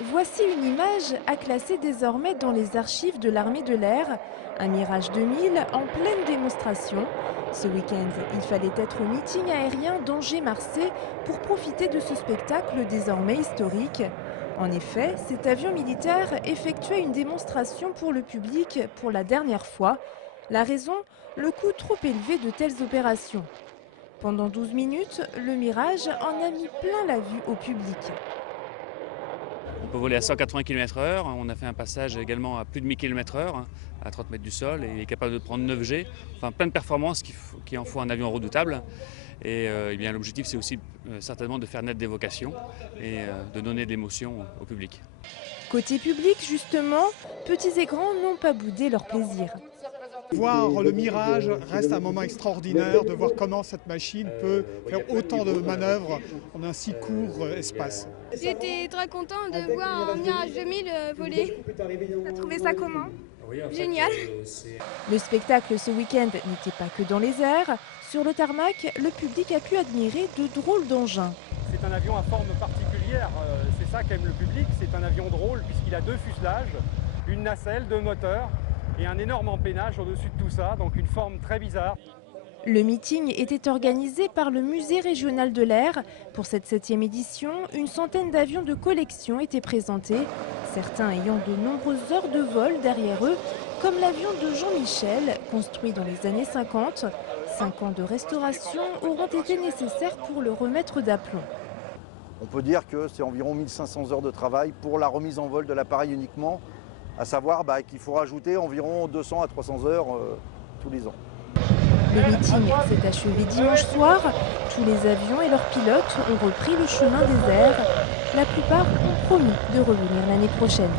Voici une image à classer désormais dans les archives de l'armée de l'air. Un Mirage 2000 en pleine démonstration. Ce week-end, il fallait être au meeting aérien d'Angers-Marseille pour profiter de ce spectacle désormais historique. En effet, cet avion militaire effectuait une démonstration pour le public pour la dernière fois. La raison, le coût trop élevé de telles opérations. Pendant 12 minutes, le Mirage en a mis plein la vue au public. On peut voler à 180 km/h. On a fait un passage également à plus de 1000 km/h, à 30 mètres du sol, et il est capable de prendre 9G. Enfin, plein de performances qui en font un avion redoutable. Et bien, l'objectif, c'est aussi certainement de faire naître des vocations et de donner de l'émotion au public. Côté public, justement, petits et grands n'ont pas boudé leur plaisir. Voir le Mirage reste un moment extraordinaire, de voir comment cette machine peut faire autant de manœuvres en un si court espace. J'étais très content de voir un Mirage 2000 voler. Tu as trouvé ça comment? Génial. Le spectacle ce week-end n'était pas que dans les airs. Sur le tarmac, le public a pu admirer de drôles d'engins. C'est un avion à forme particulière, c'est ça qu'aime le public, c'est un avion drôle puisqu'il a deux fuselages, une nacelle, deux moteurs et un énorme empennage au-dessus de tout ça, donc une forme très bizarre. Le meeting était organisé par le Musée régional de l'air. Pour cette 7e édition, une centaine d'avions de collection étaient présentés, certains ayant de nombreuses heures de vol derrière eux, comme l'avion de Jean Michel, construit dans les années 50. 5 ans de restauration auront été nécessaires pour le remettre d'aplomb. On peut dire que c'est environ 1500 heures de travail pour la remise en vol de l'appareil uniquement, à savoir qu'il faut rajouter environ 200 à 300 heures tous les ans. Le meeting s'est achevé dimanche soir. Tous les avions et leurs pilotes ont repris le chemin des airs. La plupart ont promis de revenir l'année prochaine.